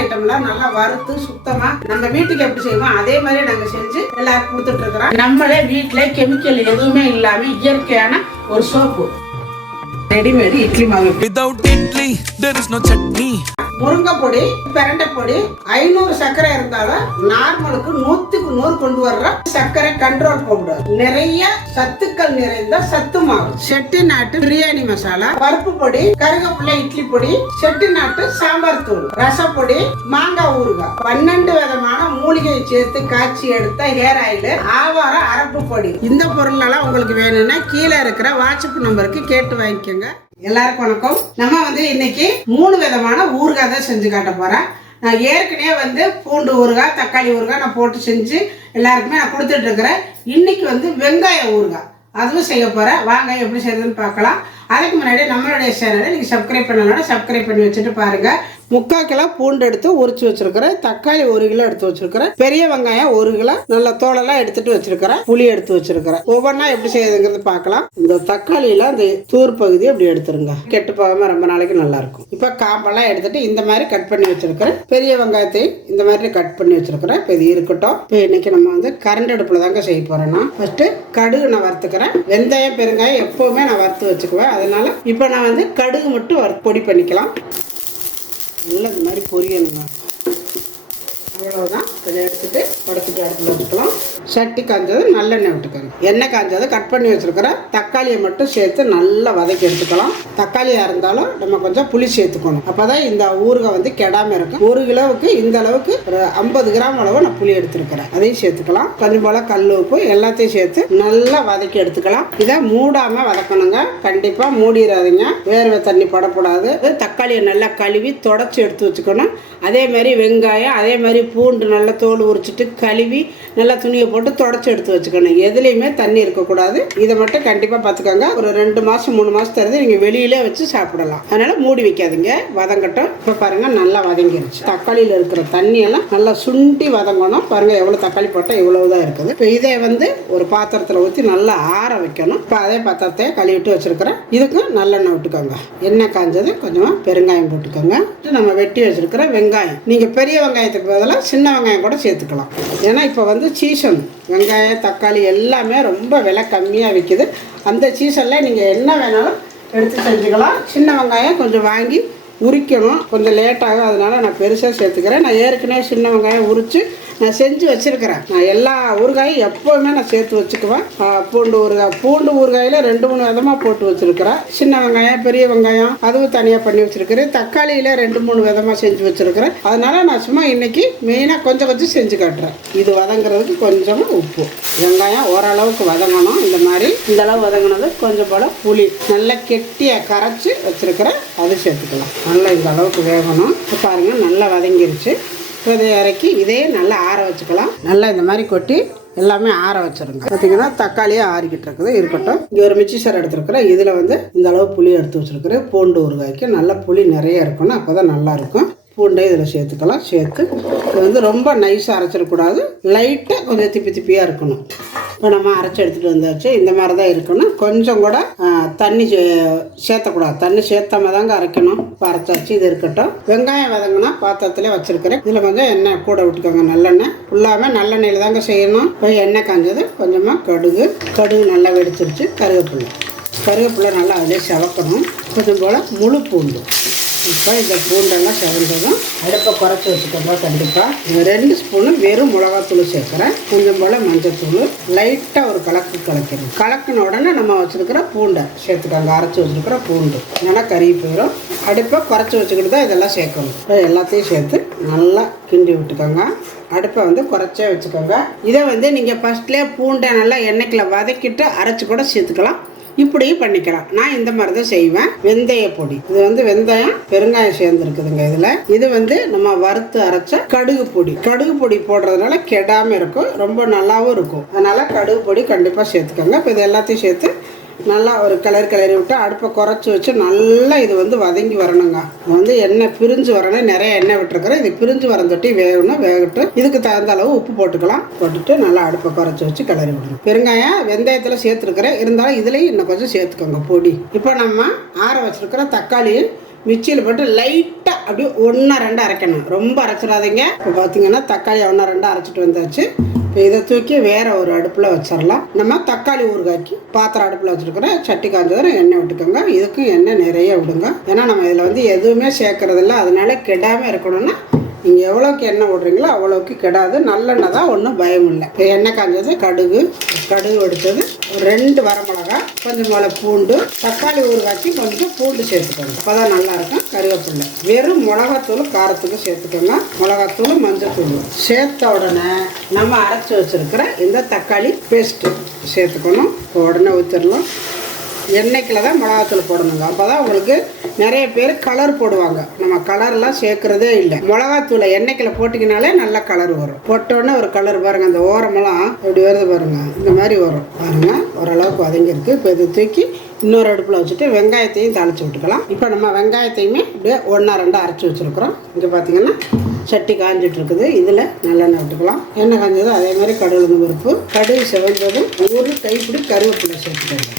ஐட்டம்லாம் நல்லா வறுத்து சுத்தமா நம்ம வீட்டுக்கு எப்படி செய்வோம் அதே மாதிரி நாங்க செஞ்சு எல்லாருக்கும் கொடுத்துட்டு இருக்கிறோம். நம்மளே வீட்டுல கெமிக்கல் எதுவுமே இல்லாம இயற்கையான ஒரு சோப்பு, ரெடிமேட் இட்லி மாவு. Without idli, there is no chutney. முருங்கை பொடி, பிரண்டை பொடி, 500 சர்க்கரை இருந்தாலும் நார்மலுக்கு 100க்கு 100 கொண்டு வர்ற சர்க்கரை கண்ட்ரோல் பவுடர், நிறைய சத்துக்கள் நிறைந்த சத்து மாவு, செட்டிநாட்டு பிரியாணி மசாலா, பருப்பு பொடி, கருவேப்பிலை இட்லி பொடி, செட்டிநாட்டு சாம்பார் தூள், ரசப்பொடி, மாங்காய் ஊறுகாய், 12 விதமான மூலிகையை சேர்த்து காய்ச்சி எடுத்த ஹேர் ஆயில், ஆவார அரப்பு பொடி. இந்த பொருள் எல்லாம் உங்களுக்கு வேணும்னா கீழே இருக்கிற வாட்ஸ்அப் நம்பருக்கு கேட்டு வாங்கிக்கோங்க. எல்லாருக்கும் வணக்கம். நம்ம இன்னைக்கு 3 விதமான ஊறுகாய் தான் செஞ்சு காட்ட போறேன். நான் ஏற்கனவே பூண்டு ஊறுகாய், தக்காளி ஊறுகாய் நான் போட்டு செஞ்சு எல்லாருக்குமே நான் கொடுத்துட்டு இருக்கிறேன். இன்னைக்கு வெங்காய ஊறுகாய் அதுவும் செய்ய போறேன். வாங்க எப்படி செய்யறதுன்னு பார்க்கலாம். அதுக்கு முன்னாடி நம்மளுடைய சேனலை நீங்கள் சப்ஸ்கிரைப் பண்ணலன்னா சப்ஸ்கிரைப் பண்ணி வச்சுட்டு பாருங்க. 3/4 கிலோ பூண்டு எடுத்து உரிச்சு வச்சிருக்கிறேன். தக்காளி 1 கிலோ எடுத்து வச்சிருக்கிறேன். பெரிய வெங்காயம் 1 கிலோ நல்ல தோலெல்லாம் எடுத்துட்டு வச்சிருக்கிறேன். புளி எடுத்து வச்சிருக்கிறேன். ஒவ்வொன்றா எப்படி செய்யுதுங்கிறது பார்க்கலாம். இந்த தக்காளியில அந்த தூர் பகுதி அப்படி எடுத்துருங்க, கெட்டு போகாம ரொம்ப நாளைக்கு நல்லா இருக்கும். இப்போ காம்பெல்லாம் எடுத்துட்டு இந்த மாதிரி கட் பண்ணி வச்சிருக்கிறேன். பெரிய வெங்காயத்தை இந்த மாதிரி கட் பண்ணி வச்சிருக்கிறேன். இப்போ இது இருக்கட்டும். இப்போ இன்னைக்கு நம்ம கரண்ட் அடுப்புல தாங்க செய்ய போறேன்னா ஃபர்ஸ்ட் கடுகு நான் வறுத்துக்கிறேன். வெந்தயம் பெருங்காயம் எப்பவுமே நான் வறுத்து வச்சுக்குவேன். அதனால இப்போ நான் கடுகு மட்டும் பொடி பண்ணிக்கலாம். நல்லா இந்த மாதிரி பொரியணுங்க. அவ்வளவுதான். இதை எடுத்துட்டு உடச்சிட்டு அடுப்பில் வச்சுக்கலாம். சட்டி காஞ்சது நல்லெண்ணெய் விட்டுக்கோங்க. எண்ணெய் காஞ்சதை கட் பண்ணி வச்சிருக்கிற தக்காளியை மட்டும் சேர்த்து நல்லா வதக்கி எடுத்துக்கலாம். தக்காளியாக இருந்தாலும் நம்ம கொஞ்சம் புளி சேர்த்துக்கணும். அப்போதான் இந்த ஊறுகாய் கெடாமல் இருக்கும். 1 கிலோவுக்கு இந்த அளவுக்கு ஒரு 50 கிராம் அளவு நான் புளி எடுத்துருக்கிறேன். அதையும் சேர்த்துக்கலாம். கொஞ்சம் போல கல் உப்பு எல்லாத்தையும் சேர்த்து நல்லா வதக்கி எடுத்துக்கலாம். இதை மூடாமல் வதக்கணுங்க. கண்டிப்பாக மூடிடாதீங்க. வேர்வை தண்ணி படக்கூடாது. தக்காளியை நல்லா கழுவி தொடச்சி எடுத்து வச்சுக்கணும். அதே மாதிரி வெங்காயம், அதே மாதிரி பூண்டு நல்லா தோல் உரிச்சிட்டு கழுவி நல்லா துணியை போட்டு தொடச்சி எடுத்து வச்சுக்கணும். எதுலேயுமே தண்ணி இருக்கக்கூடாது. இதை மட்டும் கண்டிப்பாக பார்த்துக்கோங்க. ஒரு 2 மாதம் 3 மாதத்துலேருந்து நீங்கள் வெளியிலே வச்சு சாப்பிடலாம். அதனால் மூடி வைக்காதீங்க, வதங்கட்டும். இப்போ பாருங்கள் நல்லா வதங்கிருச்சு. தக்காளியில் இருக்கிற தண்ணியெல்லாம் நல்லா சுண்டி வதங்கணும். பாருங்கள் எவ்வளோ தக்காளி போட்டால் இவ்வளவுதான் இருக்குது. இப்போ இதை ஒரு பாத்திரத்தில் ஊற்றி நல்லா ஆற வைக்கணும். இப்போ அதே பாத்திரத்தை கழுவிட்டு வச்சுருக்கிறேன். இதுக்கு நல்லெண்ணெய் விட்டுக்கோங்க. எண்ணெய் காஞ்சது கொஞ்சமாக பெருங்காயம் போட்டுக்கோங்க. நம்ம வெட்டி வச்சுருக்கிற வெங்காயம், நீங்கள் பெரிய வெங்காயத்துக்கு பதிலாக சின்ன வெங்காயம் கூட சேர்த்துக்கலாம். ஏன்னா இப்போ சீசன் வெங்காயம் தக்காளி எல்லாமே ரொம்ப விலை கம்மியாக விற்கிது. அந்த சீசனில் நீங்கள் என்ன வேணாலும் எடுத்து செஞ்சுக்கலாம். சின்ன வெங்காயம் கொஞ்சம் வாங்கி உரிக்கணும், கொஞ்சம் லேட்டாகும். அதனால் நான் பெருசாக சேர்த்துக்கிறேன். நான் ஏற்கனவே சின்ன வெங்காயம் உரித்து நான் செஞ்சு வச்சுருக்கிறேன். நான் எல்லா ஊறுகாயும் எப்போவுமே நான் சேர்த்து வச்சுக்குவேன். பூண்டு ஊறுகாயில் 2-3 விதமாக போட்டு வச்சுருக்கிறேன். சின்ன வெங்காயம், பெரிய வெங்காயம் அதுவும் தனியாக பண்ணி வச்சுருக்கிறேன். தக்காளியில் 2-3 விதமாக செஞ்சு வச்சுருக்கிறேன். அதனால் நான் சும்மா இன்றைக்கி மெயினாக கொஞ்சம் செஞ்சு காட்டுறேன். இது வதங்குறதுக்கு கொஞ்சமாக உப்பு, வெங்காயம் ஓரளவுக்கு வதங்கணும். இந்த அளவு வதங்கினது கொஞ்சம் போல் புளி நல்லா கெட்டியாக கரைச்சி வச்சுருக்கிறேன். அது சேர்த்துக்கலாம். நல்லா இந்த அளவுக்கு வேகணும். பாருங்கள் நல்லா வதங்கிருச்சு. இதை இறக்கி இதையே நல்லா ஆற வச்சுக்கலாம். நல்லா இந்த மாதிரி கொட்டி எல்லாமே ஆற வச்சுருங்க. பார்த்தீங்கன்னா தக்காளியே ஆறிக்கிட்டு இருக்குது. இருக்கட்டும். இங்கே ஒரு மிக்சி சார் எடுத்துருக்குறேன். இதில் இந்த அளவு புளி எடுத்து வச்சுருக்கிறேன். பூண்டு ஊறுகாய்க்கு நல்லா புளி நிறைய இருக்கணும். அப்போ தான் நல்லாயிருக்கும். பூண்டை இதில் சேர்த்துக்கலாம். சேர்த்து இது ரொம்ப நைஸாக அரைச்சிடக்கூடாது. லைட்டாக கொஞ்சம் திப்பியாக இருக்கணும். இப்போ நம்ம அரைச்சி எடுத்துகிட்டு வந்தாச்சு. இந்த மாதிரி தான் இருக்கணும். கொஞ்சம் கூட தண்ணி சேர்த்தக்கூடாது. தண்ணி சேர்த்தாம தாங்க அரைக்கணும். இப்போ அரைச்சாச்சு. இது இருக்கட்டும். வெங்காயம் வதங்கினா பாத்திரத்திலே வச்சுருக்கிறேன். இதில் கொஞ்சம் எண்ணெய் கூட விட்டுக்கோங்க. நல்லெண்ணெய் ஃபுல்லாமே நல்லெண்ணெயில் தாங்க செய்யணும். இப்போ எண்ணெய் காஞ்சது கொஞ்சமாக கடுகு நல்லா வெடிச்சிருச்சு. கருவேப்பிலை நல்லா அதிலே செவக்கணும். கொஞ்சம் போல் முழு பூண்டு. இப்போ இந்த பூண்டெல்லாம் செவந்ததும் அடுப்பை குறைச்சி வச்சுக்கோங்க. கண்டிப்பாக 2 ஸ்பூனு வெறும் மிளகாத்தூள் சேர்க்குறேன். கொஞ்சம் போல் மஞ்சத்தூள், லைட்டாக ஒரு கலக்கணும். கலக்கின உடனே நம்ம வச்சுருக்கிற பூண்டை சேர்த்துக்கோங்க. அரைச்சி வச்சுருக்கிற பூண்டு நல்லா கருகி போயிடும். அடுப்பை குறைச்சி வச்சுக்கிட்டு தான் இதெல்லாம் சேர்க்கணும். இப்போ எல்லாத்தையும் சேர்த்து நல்லா கிண்டி விட்டுக்கோங்க. அடுப்பை குறைச்சே வச்சுக்கோங்க. இதை நீங்கள் ஃபஸ்ட்லேயே பூண்டை நல்லா எண்ணெய்க்குள்ள வதக்கிட்டு அரைச்சி கூட சேர்த்துக்கலாம். இப்படியும் பண்ணிக்கலாம். நான் இந்த மாதிரி தான் செய்வேன். வெந்தய பொடி, இது வெந்தயம் பெருங்காயம் சேர்ந்துருக்குதுங்க. இதில் இது நம்ம வறுத்து அரைச்ச கடுகு பொடி போடுறதுனால கெடாமல் இருக்கும், ரொம்ப நல்லாவும் இருக்கும். அதனால் கடுகு பொடி கண்டிப்பாக சேர்த்துக்கோங்க. இப்போ இது எல்லாத்தையும் சேர்த்து நல்லா ஒரு கிளறி விட்டு அடுப்பை குறைச்சி வச்சு நல்லா இது வதங்கி வரணுங்க. எண்ணெய் பிரிஞ்சு வரணும். நிறைய எண்ணெய் விட்டுருக்குறேன். இது பிரிஞ்சு வரந்தொட்டி வேகட்டு. இதுக்கு தகுந்த அளவு உப்பு போட்டுட்டு நல்லா அடுப்பை குறைச்சி வச்சு கிளறி விடணும். பெருங்காயம் வெந்தயத்தில் சேர்த்துருக்குறேன். இருந்தாலும் இதுலேயும் இன்னும் கொஞ்சம் சேர்த்துக்கோங்க பொடி. இப்போ நம்ம ஆற வச்சிருக்கிற தக்காளி மிக்சியில் போட்டு லைட்டாக அப்படியே 1-2 அரைக்கணும், ரொம்ப அரைச்சிடாதீங்க. இப்போ பார்த்தீங்கன்னா தக்காளி 1-2 அரைச்சிட்டு வந்தாச்சு. இப்போ இதை தூக்கி வேற ஒரு அடுப்பில் வச்சிடலாம். நம்ம தக்காளி ஊறுகாய்க்கு பாத்திரம் அடுப்பில் வச்சுருக்கிறேன். சட்டி காஞ்சதும் எண்ணெய் விட்டுக்கோங்க. இதுக்கும் எண்ணெய் நிறைய விடுங்க, ஏன்னா நம்ம இதில் வந்து எதுவுமே சேர்க்கறதில்ல. அதனால கெடாமல் இருக்கணும்னா நீங்கள் எவ்வளோக்கு எண்ணெய் விடுறீங்களோ அவ்வளோக்கு கெடாது. நல்லெண்ணெய் தான், ஒன்றும் பயம் இல்லை. இப்போ எண்ணெய் காஞ்சது, கடுகு வெடித்தது, 2 வரமிளகா, கொஞ்சம் போல பூண்டு, தக்காளி ஊறுகாய்ச்சி கொஞ்சம் பூண்டு சேர்த்துக்கோங்க, அப்போ தான் நல்லாயிருக்கும். கருவேப்பில்லை, வெறும் மிளகாத்தூள் காரத்துக்கு சேர்த்துக்கோங்க. மிளகாத்தூள், மஞ்சத்தூள் சேர்த்த உடனே நம்ம அரைச்சி வச்சுருக்கிற இந்த தக்காளி பேஸ்ட்டு சேர்த்துக்கணும். இப்போ உடனே ஊற்றிடலாம். எண்ணெய்க்கில் தான் மிளகாத்தூள் போடணுங்க, அப்போ தான் உங்களுக்கு நிறைய பேர் கலர் போடுவாங்க. நம்ம கலர்லாம் சேர்க்குறதே இல்லை. மிளகாத்தூளை எண்ணெய்க்கில் போட்டிங்கனாலே நல்ல கலர் வரும். போட்டோன்னே ஒரு கலர் பாருங்கள், அந்த ஓரமெல்லாம் இப்படி வருது பாருங்கள், இந்த மாதிரி வரும் பாருங்கள். ஓரளவுக்கு வதங்கிருக்கு. இப்போ இது தூக்கி இன்னொரு அடுப்பில் வச்சுட்டு வெங்காயத்தையும் தாளித்து விட்டுக்கலாம். இப்போ நம்ம வெங்காயத்தையுமே இப்படியே 1-2 அரைச்சி வச்சுருக்குறோம். இங்கே பார்த்தீங்கன்னா சட்டி காஞ்சிட்டு இருக்குது. இதில் நல்லெண்ணெய் விட்டுக்கலாம். எண்ணெய் காஞ்சதும் அதே மாதிரி கடுகு பருப்பு, கடுகு செவந்ததும் 1 கைப்பிடி கருவேப்பிலை சேர்த்துக்கோங்க.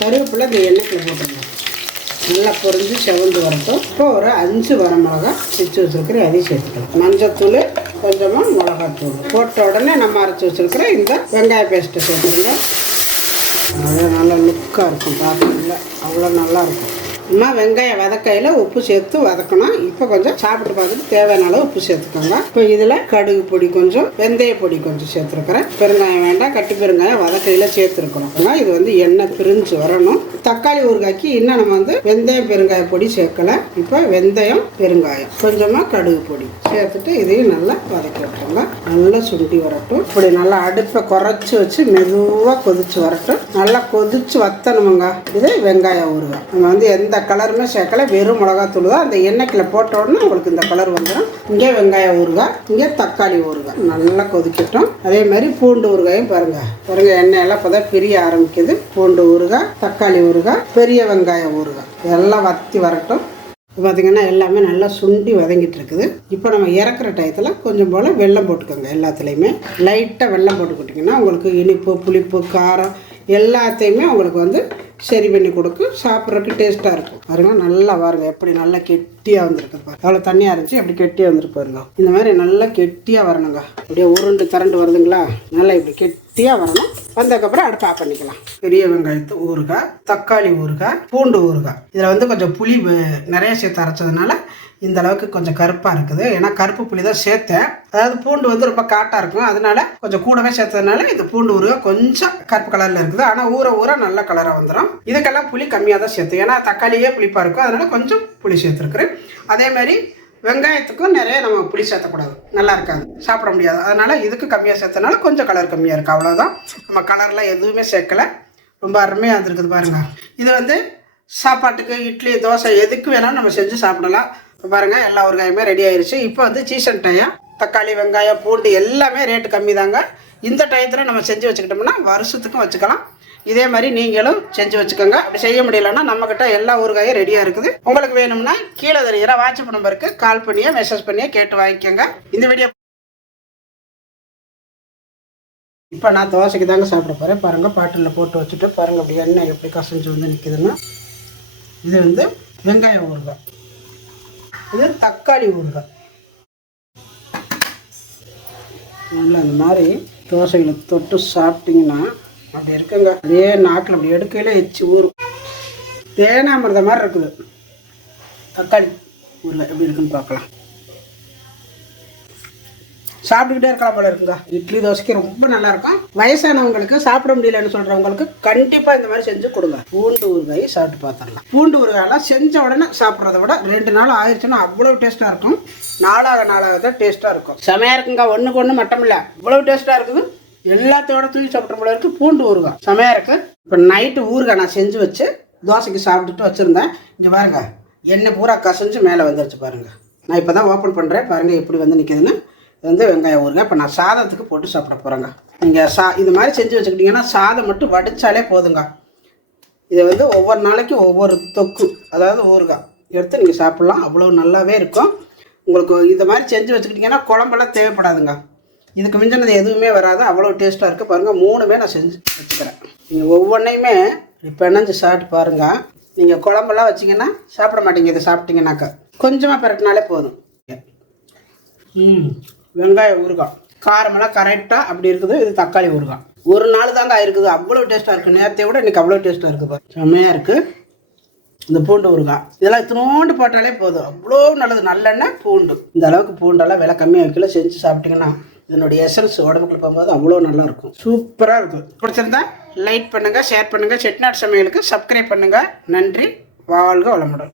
கருவேப்பிலை இந்த எண்ணெய்க்குள்ள போட்டுருங்க, நல்லா பொரிஞ்சு செவந்து வரட்டும். இப்போ ஒரு 5 வரமிளகா பிச்சு வச்சுருக்கிறேன், அதையும் சேர்த்துக்கலாம். மஞ்சத்தூள், கொஞ்சமாக மிளகாத்தூள் போட்ட உடனே நம்ம அரைச்சி வச்சுருக்கிற இந்த வெங்காய பேஸ்ட்டை சேர்த்துருங்க. அது நல்லா லுக்காக இருக்கும், பார்க்கல அவ்வளோ நல்லாயிருக்கும். நம்ம வெங்காயம் வதக்கையில் உப்பு சேர்த்து வதக்கணும். இப்போ கொஞ்சம் சாப்பிட்டு பார்த்துட்டு தேவையான அளவு உப்பு சேர்த்துக்கோங்க. இப்போ இதில் கடுகு பொடி கொஞ்சம், வெந்தய பொடி கொஞ்சம் சேர்த்துருக்குறேன். பெருங்காயம் வேண்டாம், கட்டி பெருங்காயம் வதக்கையில் சேர்த்துருக்குறோம். இது வந்து எண்ணெய் பிரிஞ்சு வரணும். தக்காளி ஊறுகாய்க்கு இன்னும் நம்ம வந்து வெந்தயம் பெருங்காய பொடி சேர்க்கலை. இப்போ வெந்தயம், பெருங்காயம், கொஞ்சமாக கடுகு பொடி சேர்த்துட்டு இதையும் நல்லா வதக்கி விட்டுருங்க. நல்லா சுண்டி வரட்டும். இப்படி நல்லா அடுப்பை குறைச்சி வச்சு மெதுவாக கொதிச்சு வரட்டும். நல்லா கொதிச்சு வத்தணுமுங்க. இது வெங்காய ஊறுகாய். நம்ம வந்து எந்த கலருமே சேர்க்கல, வெறும் மிளகாத்தூள் தான். அந்த எண்ணெய்க்கில் போட்ட உடனே உங்களுக்கு இந்த கலர் வந்துடும். இங்கே வெங்காய ஊறுகாய், இங்கே தக்காளி ஊறுகாய் நல்லா கொதிக்கட்டும். அதே மாதிரி பூண்டு ஊறுகாயும் பாருங்க, எண்ணெயெல்லாம் இப்போ தான் பிரிய ஆரம்பிக்குது. பூண்டு ஊறுகாய், தக்காளி ஊறுகாய், பெரிய வெங்காய ஊறுகாய் எல்லாம் வத்தி வரட்டும். பார்த்தீங்கன்னா எல்லாமே நல்லா சுண்டி வதங்கிட்டு இருக்குது. இப்போ நம்ம இறக்குற டயத்தில் கொஞ்சம் போல் வெல்லம் போட்டுக்கோங்க. எல்லாத்துலேயுமே லைட்டாக வெல்லம் போட்டுக்கிட்டிங்கன்னா உங்களுக்கு இனிப்பு, புளிப்பு, காரம் எல்லாத்தையுமே உங்களுக்கு வந்து சரி பண்ணி கொடுக்கும். சாப்பிட்றதுக்கு டேஸ்ட்டாக இருக்கும். பாருங்க, நல்லா பாருங்க எப்படி நல்லா கெட்டியாக வந்துருக்கு பாருங்க. அவ்வளோ தண்ணியாக இருந்துச்சு, எப்படி கெட்டியாக வந்துருக்கு பாருங்க. இந்த மாதிரி நல்லா கெட்டியாக வரணுங்க. அப்படியே உருண்டு திரண்டு வருதுங்களா, நல்லா இப்படி கெட்டியாக வரணும். வந்ததுக்கப்புறம் அடுப்பு ஆஃப் பண்ணிக்கலாம். பெரிய வெங்காயத்து ஊறுகாய், தக்காளி ஊறுகாய், பூண்டு ஊறுகாய். இதில் வந்து கொஞ்சம் புளி நிறைய சேர்த்து அரைச்சதுனால இந்த அளவுக்கு கொஞ்சம் கருப்பாக இருக்குது. ஏன்னா கருப்பு புளி தான் சேர்த்தேன். அதாவது பூண்டு வந்து ரொம்ப காட்டாக இருக்கும், அதனால கொஞ்சம் கூடவே சேர்த்ததுனால இந்த பூண்டு ஊறுகாய் கொஞ்சம் கருப்பு கலரில் இருக்குது. ஆனால் ஊற நல்ல கலராக வந்துடும். இதுக்கெல்லாம் புளி கம்மியாக தான் சேர்த்து, ஏன்னா தக்காளியே புளிப்பாக இருக்கும், அதனால கொஞ்சம் புளி சேர்த்துருக்குறேன். அதே மாதிரி வெங்காயத்துக்கும் நிறைய நம்ம புளி சேர்த்தக்கூடாது, நல்லா இருக்காது, சாப்பிட முடியாது. அதனால இதுக்கு கம்மியாக சேர்த்தனால கொஞ்சம் கலர் கம்மியாக இருக்குது, அவ்வளோதான். நம்ம கலர்லாம் எதுவுமே சேர்க்கலை. ரொம்ப அருமையாக வந்துருக்குது பாருங்க. இது வந்து சாப்பாட்டுக்கு, இட்லி, தோசை எதுக்கு வேணாலும் நம்ம செஞ்சு சாப்பிடலாம். இப்போ பாருங்கள், எல்லா ஊறுகாயுமே ரெடி ஆயிடுச்சு. இப்போ வந்து சீசன் டைம், தக்காளி, வெங்காயம், பூண்டு எல்லாமே ரேட்டு கம்மி தாங்க. இந்த டயத்தில் நம்ம செஞ்சு வச்சுக்கிட்டோம்னா வருஷத்துக்கும் வச்சுக்கலாம். இதே மாதிரி நீங்களும் செஞ்சு வச்சுக்கோங்க. அப்படி செய்ய முடியலன்னா நம்மக்கிட்ட எல்லா ஊறுகாயும் ரெடியாக இருக்குது. உங்களுக்கு வேணும்னா கீழே தெரிகிற வாட்ஸ்அப் நம்பருக்கு கால் பண்ணியோ மெசேஜ் பண்ணியோ கேட்டு வாங்கிக்கோங்க. இந்த வீடியோ இப்போ நான் தோசைக்கு தாங்க சாப்பிட போகிறேன். பாருங்கள், பாட்டிலில் போட்டு வச்சுட்டு பாருங்கள் அப்படி எண்ணெய் எப்படி கசஞ்சு வந்து நிற்குதுன்னா, இது வந்து வெங்காய ஊறுகாய், இது தக்காளி ஊறுகாய். நல்லா அந்த மாதிரி தோசைகளை தொட்டு சாப்பிட்டிங்கன்னா அப்படி இருக்குங்க. அதே நாக்கில் அப்படி எடுக்கையில எச்சு ஊறும், தேனாமிரத மாதிரி இருக்குது. தக்காளி ஊறுகாய் எப்படி இருக்குன்னு பார்க்கலாம். சாப்பிட்டுக்கிட்டே இருக்கலாம் போல இருக்குங்க. இட்லி, தோசைக்கு ரொம்ப நல்லா இருக்கும். வயசானவங்களுக்கு, சாப்பிட முடியலன்னு சொல்கிறவங்களுக்கு கண்டிப்பாக இந்த மாதிரி செஞ்சு கொடுங்க. பூண்டு ஊறுகாய் சாப்பிட்டு பார்த்துடலாம். பூண்டு ஊறுகாயெல்லாம் செஞ்ச உடனே சாப்பிட்றத விட 2 நாள் ஆயிடுச்சுன்னா அவ்வளோ டேஸ்ட்டாக இருக்கும். நாளாக தான் டேஸ்ட்டாக இருக்கும். செமையாக இருக்குங்க. ஒன்றுக்கு ஒன்று மட்டும் இல்லை, இவ்வளோ டேஸ்ட்டாக இருக்குது. எல்லாத்தையோட தூக்கி சாப்பிட்ற போல இருக்குது. பூண்டு ஊறுகாய் செமையாக இருக்குது. இப்போ நைட்டு ஊறுகாய் நான் செஞ்சு வச்சு தோசைக்கு சாப்பிட்டுட்டு வச்சுருந்தேன். இங்கே பாருங்கள், எண்ணெய் பூரா கசஞ்சு மேலே வந்துருச்சு பாருங்கள். நான் இப்போ தான் ஓப்பன் பண்ணுறேன். பாருங்கள் எப்படி வந்து நிற்கிதுன்னு. இது வந்து வெங்காய ஊறுகாய். இப்போ நான் சாதத்துக்கு போட்டு சாப்பிட போகிறேங்க. நீங்கள் இது மாதிரி செஞ்சு வச்சுக்கிட்டிங்கன்னா சாதம் மட்டும் வடித்தாலே போதுங்க. இதை வந்து ஒவ்வொரு நாளைக்கு ஒவ்வொரு தொக்கு, அதாவது ஊறுகாய் எடுத்து நீங்கள் சாப்பிட்லாம். அவ்வளோ நல்லாவே இருக்கும். உங்களுக்கு இதை மாதிரி செஞ்சு வச்சுக்கிட்டிங்கன்னா குழம்பெல்லாம் தேவைப்படாதுங்க. இதுக்கு மிஞ்சினது எதுவுமே வராது, அவ்வளோ டேஸ்ட்டாக இருக்குது. பாருங்கள், 3மே நான் செஞ்சு வச்சுக்கிறேன். நீங்கள் ஒவ்வொன்றையுமே பிணைஞ்சு சாப்பிட்டு பாருங்கள். நீங்கள் குழம்பெல்லாம் வச்சிங்கன்னா சாப்பிட மாட்டீங்க. இதை சாப்பிட்டீங்கன்னாக்கா கொஞ்சமாக பெரட்டினாலே போதும். வெங்காயம் ஊறுகாய் காரமெல்லாம் கரெக்டாக அப்படி இருக்குது. இது தக்காளி ஊறுகாய். ஒரு நாள் தாங்க ஆயிருக்குது, அவ்வளோ டேஸ்ட்டாக இருக்குது. நேரத்தை விட இன்றைக்கி அவ்வளோ டேஸ்ட்டாக இருக்குது. செம்மையாக இருக்குது. இந்த பூண்டு ஊறுகாய் இதெல்லாம் இத்தினோண்டு போட்டாலே போதும், அவ்வளோ நல்லது. நல்லெண்ணெய் பூண்டு, இந்த அளவுக்கு பூண்டெல்லாம் விலை கம்மியாக வைக்கல. செஞ்சு சாப்பிட்டிங்கன்னா இதனுடைய எசன்ஸ் உடம்புக்குள்ள போகும்போது அவ்வளோ நல்லாயிருக்கும். சூப்பராக இருக்கும். பிடிச்சிருந்தா லைக் பண்ணுங்கள், ஷேர் பண்ணுங்கள். செட்டிநாடு சமையலுக்கு சப்ஸ்கிரைப் பண்ணுங்கள். நன்றி. வாழ்க வளமுடன்.